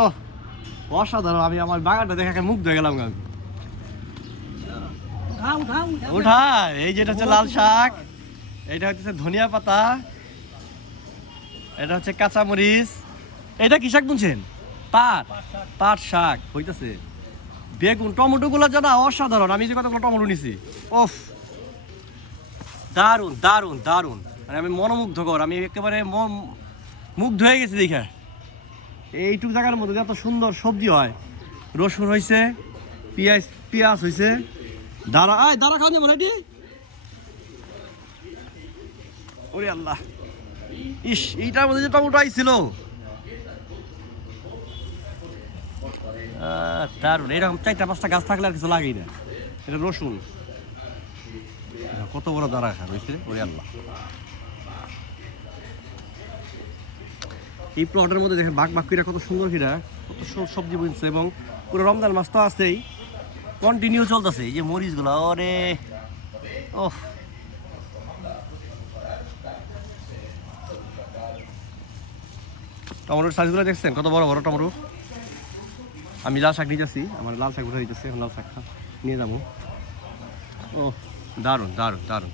ও অসাধারণ, আমি আমার বাগানটা দেখে মুগ্ধ হয়ে গেলাম। ওঠা এই যেটা হচ্ছে লাল শাক, এটা হচ্ছে ধনিয়া পাতা, এটা হচ্ছে কাঁচামরিচ, এটা কি শাক বুনছেন? পাট শাক হইতেছে, বেগুন, টমেটো গুলো জানা অসাধারণ। আমি যে কতগুলো টমেটো নিছি, ওফ দারুন দারুন দারুন, মানে আমি মনোমুগ্ধকর, আমি একেবারে মুগ্ধ হয়ে গেছি দেখে। এইটুকু জায়গার মধ্যে এত সুন্দর সবজি হয়, রসুন হয়েছে, পেঁয়াজ হয়েছে, দাঁড়া খাওয়া যাবে না এটি। ওরে আল্লাহ, ইস এইটার মধ্যে যে টমেটো আইছিল দারুন। এরকম 4-5টা গাছ থাকলে আর কিছু লাগেই না। এটা রসুন, কত বড় দাঁড়া খা হয়েছে। ওরে আল্লাহ, এই প্লটের মধ্যে দেখেন বাঘ কিরা কত সুন্দর কিরা, কত সবজি বুনছে, এবং পুরো রমজান মাস তো আছেই, কন্টিনিউ চলতেছে। এই যে মরিচগুলো, ওরে ওহ, টমেটোর সাইজগুলো দেখছেন কত বড় বড় টমেটো। আমি লাল শাক নিতেছি, আমার লাল শাক উঠে দিতেছি, এখন লাল শাক নিয়ে যাবো। ও দারুণ দারুণ দারুণ।